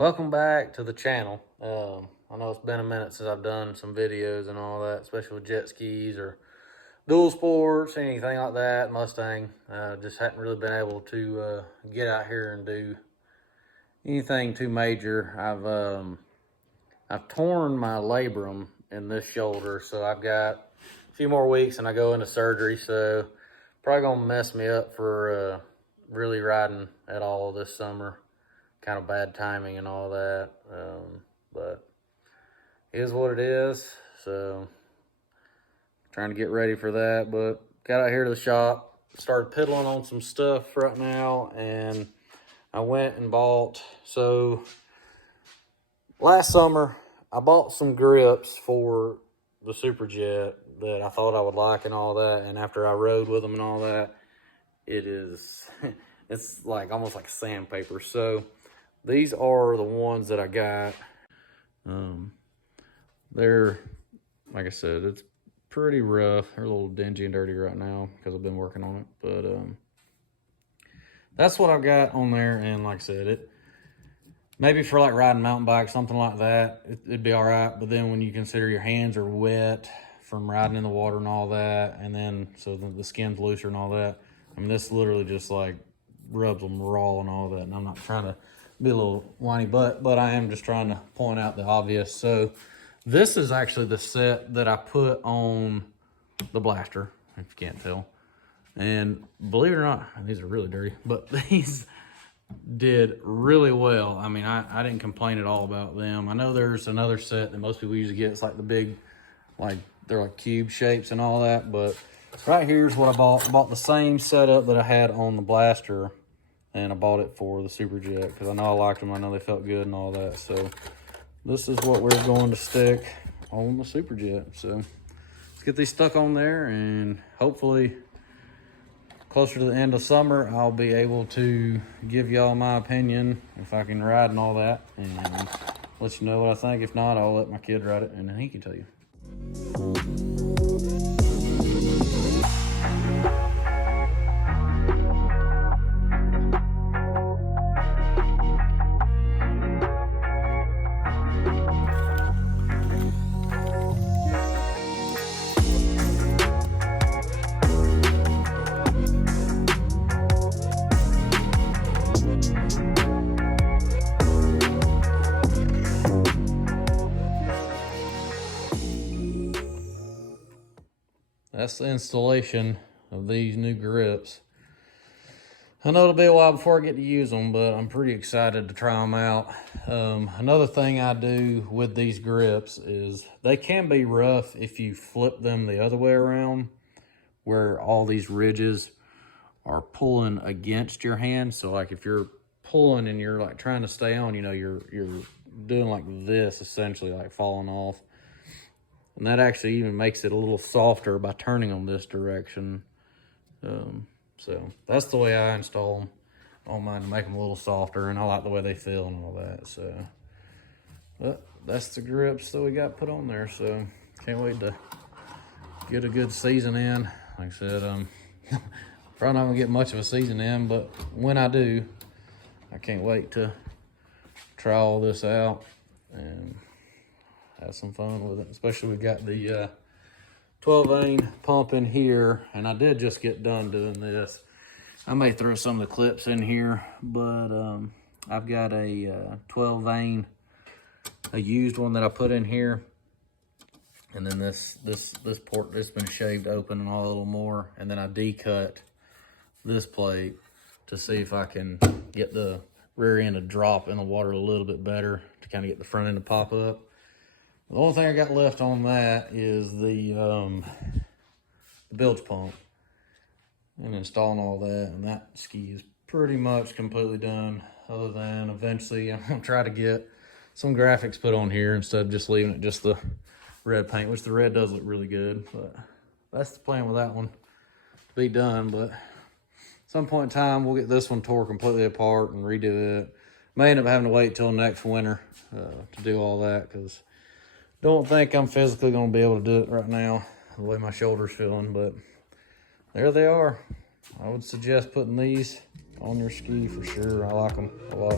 Welcome back to the channel. I know it's been a minute since I've done some videos and all that, especially with jet skis or dual sports, anything like that, Mustang. Just hadn't really been able to get out here and do anything too major. I've torn my labrum in this shoulder, so I've got a few more weeks and I go into surgery, so probably gonna mess me up for really riding at all this summer. Kind of bad timing and all that, but it is what it is. So trying to get ready for that, but got out here to the shop, started piddling on some stuff right now, and I went and bought, so last summer I bought some grips for the SuperJet that I thought I would like and all that, and after I rode with them and all that, it's like almost like sandpaper. So these are the ones that I got. They're, like I said, it's pretty rough. They're a little dingy and dirty right now because I've been working on it. But that's what I've got on there. And like I said, it maybe for like riding mountain bikes, something like that, it'd be all right. But then when you consider your hands are wet from riding in the water and all that, and then so the skin's looser and all that, I mean, this literally just like rubs them raw and all that. And I'm not trying to be a little whiny butt, but I am just trying to point out the obvious. So this is actually the set that I put on the blaster, if you can't tell. And believe it or not, these are really dirty, but these did really well. I mean, I didn't complain at all about them. I know there's another set that most people usually get. It's like the big, like they're like cube shapes and all that, but right here's what I bought. I bought the same setup that I had on the blaster, and I bought it for the SuperJet because I know I liked them. I know they felt good and all that. So this is what we're going to stick on the SuperJet. So let's get these stuck on there, and hopefully closer to the end of summer, I'll be able to give y'all my opinion if I can ride and all that, and let you know what I think. If not, I'll let my kid ride it, and then he can tell you. That's the installation of these new grips. I know it'll be a while before I get to use them, but I'm pretty excited to try them out. Another thing I do with these grips is they can be rough if you flip them the other way around, where all these ridges are pulling against your hand. So like if you're pulling and you're like trying to stay on, you know, you're doing like this, essentially like falling off. And that actually even makes it a little softer by turning them this direction. So that's the way I install them. I don't mind to make them a little softer, and I like the way they feel and all that. So but that's the grips that we got put on there. So can't wait to get a good season in. Like I said, probably not gonna get much of a season in, but when I do, I can't wait to try all this out and have some fun with it. Especially we got the 12 vein pump in here, and I did just get done doing this. I may throw some of the clips in here, but I've got a 12 vein, a used one that I put in here, and then this port that's been shaved open and all a little more, and then I decut this plate to see if I can get the rear end to drop in the water a little bit better to kind of get the front end to pop up. The only thing I got left on that is the bilge pump and installing all that, and that ski is pretty much completely done, other than eventually I'm gonna try to get some graphics put on here instead of just leaving it just the red paint, which the red does look really good. But that's the plan with that one, to be done. But at some point in time, we'll get this one tore completely apart and redo it. May end up having to wait till next winter to do all that, because don't think I'm physically going to be able to do it right now, the way my shoulder's feeling, but there they are. I would suggest putting these on your ski for sure. I like them a lot.